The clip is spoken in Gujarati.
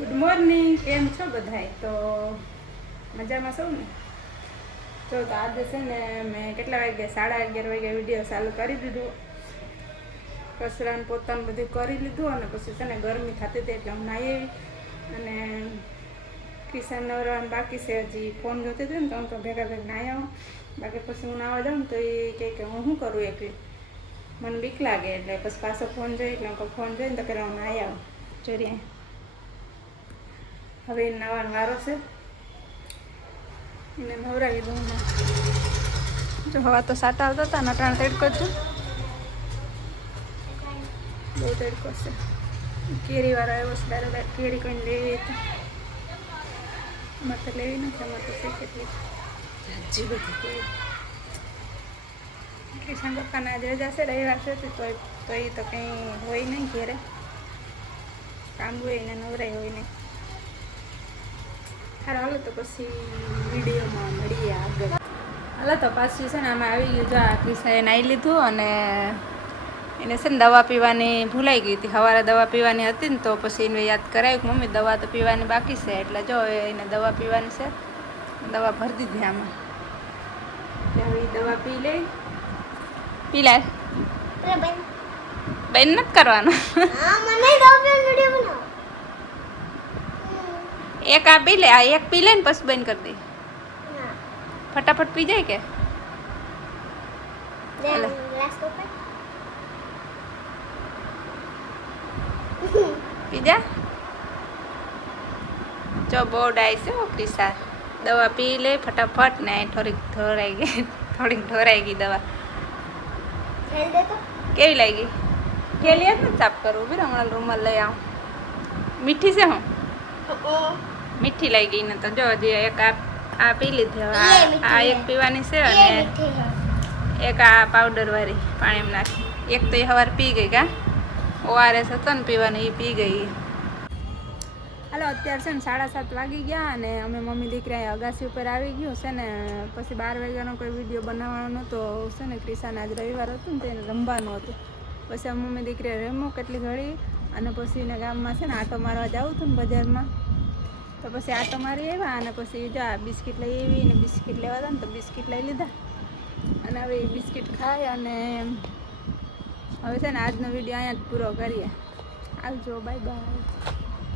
ગુડ મોર્નિંગ, કેમ છો બધાય? તો મજામાં છો ને? જો તો આજે છે ને મેં કેટલા વાગે 11:30 વાગે વિડીયો ચાલુ કરી દીધું. કચરાને પોતાનું બધું કરી લીધું અને પછી છે ને ગરમી થતી હતી એટલે હું નાહી આવી અને કિસાન નવરાવાનું બાકી છે. હજી ફોન જોતી હતી ને તો હું તો ભેગા નાહી આવું. બાકી પછી હું નાહવા જાઉં તો એ કહે કે હું શું કરું એકલી, મને બીક લાગે. એટલે પછી પાછો ફોન જોઈ એટલે હું ફોન જોઈને તો પહેલાં હું નાહી આવું. જોઈએ હવે નાવાનો વારો છે એને નવરાવી દઉં. જો હવા તો સાટા આવતા હતા, નટાણ તડકો જ બહુ તડકો છે. કેરી વાળો આવ્યો છે, બરાબર કેરી કોઈને લેવી હતી. અમારે તો લેવી નથી, અમારે તો છે કેટલી જાજી બધી કેરી. કિશન પપ્પાના આજે રજા છે, રવિવાર છે તો એ તો કંઈ હોય નહીં ઘેરે, કામ હોય ને નવરાય હોય નહીં. સારું હાલો તો પછી વિડીયોમાં મળીએ આગળ. હાલો તો પાછું છે ને આમાં આવી ગયું. જો આ કિસ્સાએ નાહી લીધું અને એને છે ને દવા પીવાની ભૂલાઈ ગઈ હતી. સવારે દવા પીવાની હતી ને તો પછી એને યાદ કરાવ્યું કે મમ્મી દવા તો પીવાની બાકી છે. એટલે જો એને દવા પીવાની છે, દવા ભરી દીધી આમાં. એટલે હવે દવા પી લે. પી લે બંધ નથી કરવાનું. એક આ પી લે, આ એક પી લે ને પછી બંધ કરી દે. ફટાફટ પી જાય કે પી જા. જો બહુ ડાય છે ક્રિસા. દવા પી લે ફટાફટ ને થોડીક ઢોરાઈ ગઈ દવા. કેવી લાગી? કેલી જ નથી સાફ કરવું બી. હમણાં રૂમાલ લઈ આવું. મીઠી છે હું મીઠી લાગી ને તો જો હજી એક આ પી લીધી. હવે આ એક પીવાની છે અને એક આ પાવડર વાળી પાણીમાં નાખી. એક તો એ સવારે પી ગઈ. કા ORS હતો ને પીવાનું, એ પી ગઈ. હાલો અત્યારે છે ને 7:30 વાગી ગયા અને અમે મમ્મી દીકરા અગાસી ઉપર આવી ગયું છે ને. પછી 12 વાગ્યાનો કોઈ વિડીયો બનાવવાનો નહોતો છે ને. ક્રિશાને આજ રવિવાર હતું ને તો એને રમવાનું હતું. પછી મમ્મી દીકરીએ રમ્યું કેટલી ઘડી અને પછી એને ગામમાં છે ને આટો મારવા જવું હતું ને બજારમાં. તો પછી આટો મારી આવ્યા અને પછી જા બિસ્કિટ લઈ આવી ને બિસ્કિટ લેવા હતા ને તો બિસ્કિટ લઈ લીધા અને હવે એ બિસ્કિટ ખાય. અને હવે છે ને આજનો વિડીયો અહીંયા જ પૂરો કરીએ. આવજો, બાય બાય.